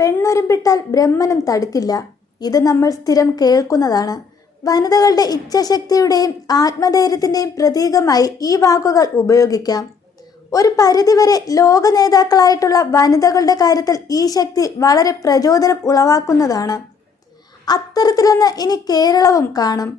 പെണ്ണൊരുമ്പിട്ടാൽ ബ്രഹ്മനും തടുക്കില്ല. ഇത് നമ്മൾ സ്ഥിരം കേൾക്കുന്നതാണ്. വനിതകളുടെ ഇച്ഛാശക്തിയുടെയും ആത്മധൈര്യത്തിൻ്റെയും പ്രതീകമായി ഈ വാക്കുകൾ ഉപയോഗിക്കാം. ഒരു പരിധിവരെ ലോക നേതാക്കളായിട്ടുള്ള വനിതകളുടെ കാര്യത്തിൽ ഈ ശക്തി വളരെ പ്രചോദനം ഉളവാക്കുന്നതാണ്. അത്തരത്തിലൊന്ന് ഇനി കേരളവും കാണും.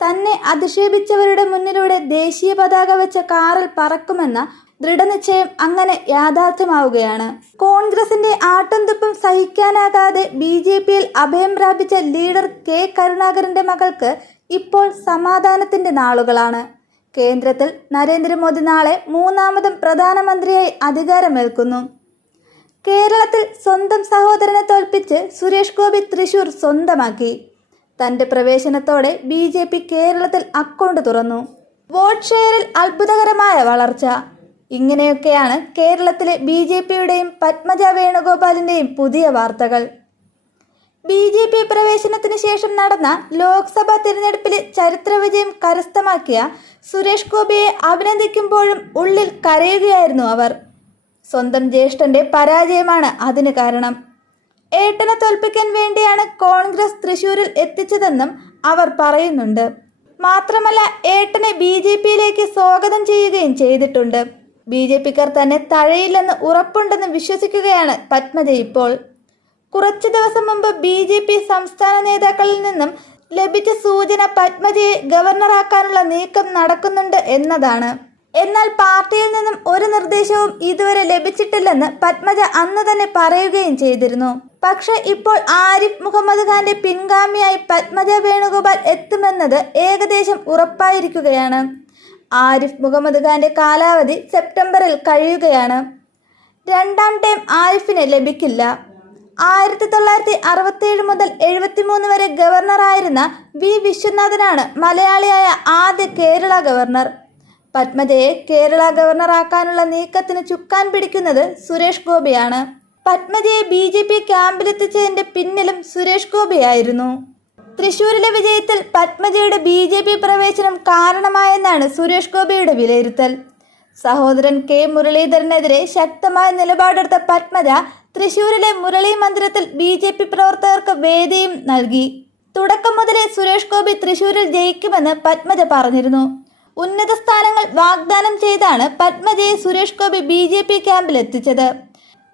തന്നെ അധിക്ഷേപിച്ചവരുടെ മുന്നിലൂടെ ദേശീയ പതാക വെച്ച കാറിൽ പറക്കുമെന്ന ദൃഢനിശ്ചയം അങ്ങനെ യാഥാർത്ഥ്യമാവുകയാണ്. കോൺഗ്രസിന്റെ ആട്ടും തുപ്പും സഹിക്കാനാകാതെ BJPയിൽ അഭയം പ്രാപിച്ച ലീഡർ K കരുണാകരന്റെ മകൾക്ക് ഇപ്പോൾ സമാധാനത്തിന്റെ നാളുകളാണ്. കേന്ദ്രത്തിൽ നരേന്ദ്രമോദി നാളെ മൂന്നാമതും പ്രധാനമന്ത്രിയായി അധികാരമേൽക്കുന്നു. കേരളത്തിൽ സ്വന്തം സഹോദരനെ തോൽപ്പിച്ച് സുരേഷ് ഗോപി തൃശൂർ സ്വന്തമാക്കി. തന്റെ പ്രവേശനത്തോടെ BJP കേരളത്തിൽ അക്കൗണ്ട് തുറന്നു. വോട്ട് ഷെയറിൽ അത്ഭുതകരമായ വളർച്ച. ഇങ്ങനെയൊക്കെയാണ് കേരളത്തിലെ BJPയുടെയും പത്മജ വേണുഗോപാലിന്റെയും പുതിയ വാർത്തകൾ. BJP പ്രവേശനത്തിന് ശേഷം നടന്ന ലോക്സഭാ തിരഞ്ഞെടുപ്പിൽ ചരിത്ര വിജയം കരസ്ഥമാക്കിയ സുരേഷ് ഗോപിയെ അഭിനന്ദിക്കുമ്പോഴും ഉള്ളിൽ കരയുകയായിരുന്നു അവർ. സ്വന്തം ജ്യേഷ്ഠന്റെ പരാജയമാണ് അതിന് കാരണം. ഏട്ടനെ തോൽപ്പിക്കാൻ വേണ്ടിയാണ് കോൺഗ്രസ് തൃശൂരിൽ എത്തിച്ചതെന്നും അവർ പറയുന്നുണ്ട്. മാത്രമല്ല ഏട്ടനെ BJPയിലേക്ക് സ്വാഗതം ചെയ്യുകയും ചെയ്തിട്ടുണ്ട്. BJPക്കാർ തന്നെ തഴയില്ലെന്ന് ഉറപ്പുണ്ടെന്ന് വിശ്വസിക്കുകയാണ് പത്മജ ഇപ്പോൾ. കുറച്ചു ദിവസം മുമ്പ് BJP സംസ്ഥാന നേതാക്കളിൽ നിന്നും ലഭിച്ച സൂചന പത്മജയെ ഗവർണറാക്കാനുള്ള നീക്കം നടക്കുന്നുണ്ട് എന്നതാണ്. എന്നാൽ പാർട്ടിയിൽ നിന്നും ഒരു നിർദ്ദേശവും ഇതുവരെ ലഭിച്ചിട്ടില്ലെന്ന് പത്മജ അന്ന് തന്നെ പറയുകയും ചെയ്തിരുന്നു. പക്ഷെ ഇപ്പോൾ ആരിഫ് മുഹമ്മദ് ഖാന്റെ പിൻഗാമിയായി പത്മജ വേണുഗോപാൽ എത്തുമെന്നത് ഏകദേശം ഉറപ്പായിരിക്കുകയാണ്. ആരിഫ് മുഹമ്മദ് ഖാന്റെ കാലാവധി സെപ്റ്റംബറിൽ കഴിയുകയാണ്. രണ്ടാം ടൈം ആരിഫിന് ലഭിക്കില്ല. 1967 മുതൽ 73 വരെ ഗവർണറായിരുന്ന V വിശ്വനാഥനാണ് മലയാളിയായ ആദ്യ കേരള ഗവർണർ. പത്മജയെ കേരള ഗവർണറാക്കാനുള്ള നീക്കത്തിന് ചുക്കാൻ പിടിക്കുന്നത് സുരേഷ് ഗോപിയാണ്. പത്മജയെ BJP ക്യാമ്പിലെത്തിച്ചതിന്റെ പിന്നിലും സുരേഷ് ഗോപിയായിരുന്നു. തൃശൂരിലെ വിജയത്തിൽ പത്മജയുടെ BJP പ്രവേശനം കാരണമായെന്നാണ് സുരേഷ് ഗോപിയുടെ വിലയിരുത്തൽ. സഹോദരൻ K മുരളീധരനെതിരെ ശക്തമായ നിലപാടെടുത്ത പത്മജ തൃശൂരിലെ മുരളി മന്ദിരത്തിൽ BJP പ്രവർത്തകർക്ക് വേദിയും നൽകി. തുടക്കം മുതലേ സുരേഷ് ഗോപി തൃശൂരിൽ ജയിക്കുമെന്ന് പത്മജ പറഞ്ഞിരുന്നു. ഉന്നത സ്ഥാനങ്ങൾ വാഗ്ദാനം ചെയ്താണ് പത്മജയെ സുരേഷ് ഗോപി BJP ക്യാമ്പിൽ എത്തിച്ചത്.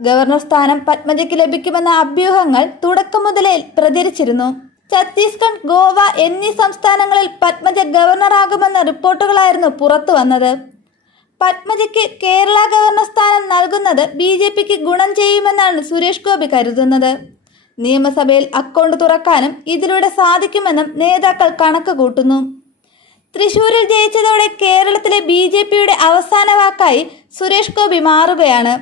ഗവർണർ സ്ഥാനം പത്മജയ്ക്ക് ലഭിക്കുമെന്ന അഭ്യൂഹങ്ങൾ തുടക്കം മുതലേ പ്രചരിച്ചിരുന്നു. ഛത്തീസ്ഗഡ്, ഗോവ എന്നീ സംസ്ഥാനങ്ങളിൽ പത്മജ ഗവർണറാകുമെന്ന റിപ്പോർട്ടുകളായിരുന്നു പുറത്തു വന്നത്. പത്മജയ്ക്ക് കേരള ഗവർണർ സ്ഥാനം നൽകുന്നത് BJPക്ക് ഗുണം ചെയ്യുമെന്നാണ് സുരേഷ് ഗോപി കരുതുന്നത്. നിയമസഭയിൽ അക്കൗണ്ട് തുറക്കാനും ഇതിലൂടെ സാധിക്കുമെന്നും നേതാക്കൾ കണക്ക് കൂട്ടുന്നു. തൃശൂരിൽ ജയിച്ചതോടെ കേരളത്തിലെ BJPയുടെ അവസാന വാക്കായി സുരേഷ് ഗോപി മാറുകയാണ്.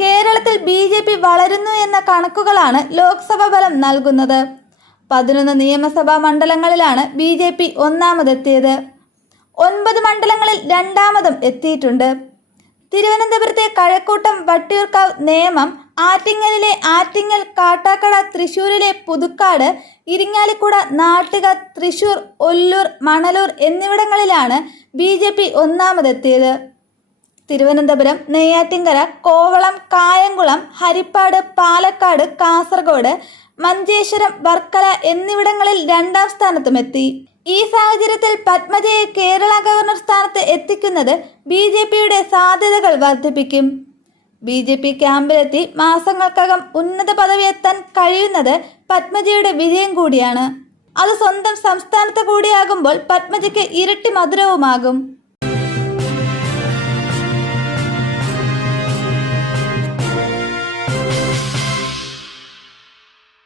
കേരളത്തിൽ BJP വളരുന്നു എന്ന കണക്കുകളാണ് ലോക്സഭ ഫലം നൽകുന്നത്. 11 നിയമസഭാ മണ്ഡലങ്ങളിലാണ് BJP ഒന്നാമതെത്തിയത്. 9 മണ്ഡലങ്ങളിൽ രണ്ടാമതും എത്തിയിട്ടുണ്ട്. തിരുവനന്തപുരത്തെ കഴക്കൂട്ടം, വട്ടിയൂർക്കാവ്, നേമം, ആറ്റിങ്ങലിലെ ആറ്റിങ്ങൽ, കാട്ടാക്കട, തൃശൂരിലെ പുതുക്കാട്, ഇരിങ്ങാലിക്കുട, നാട്ടിക, തൃശൂർ, ഒല്ലൂർ, മണലൂർ എന്നിവിടങ്ങളിലാണ് BJP ഒന്നാമതെത്തിയത്. തിരുവനന്തപുരം, നെയ്യാറ്റിൻകര, കോവളം, കായംകുളം, ഹരിപ്പാട്, പാലക്കാട്, കാസർഗോഡ്, മഞ്ചേശ്വരം, വർക്കല എന്നിവിടങ്ങളിൽ രണ്ടാം സ്ഥാനത്തുമെത്തി. ഈ സാഹചര്യത്തിൽ പത്മജയെ കേരള ഗവർണർ സ്ഥാനത്ത് എത്തിക്കുന്നത് BJPയുടെ സാധ്യതകൾ വർദ്ധിപ്പിക്കും. BJP ക്യാമ്പിലെത്തി മാസങ്ങൾക്കകം ഉന്നത പദവി എത്താൻ കഴിയുന്നത് പത്മജയുടെ വിജയം കൂടിയാണ്. അത് സ്വന്തം സംസ്ഥാനത്ത് കൂടിയാകുമ്പോൾ പത്മജയ്ക്ക് ഇരട്ടി മധുരവുമാകും.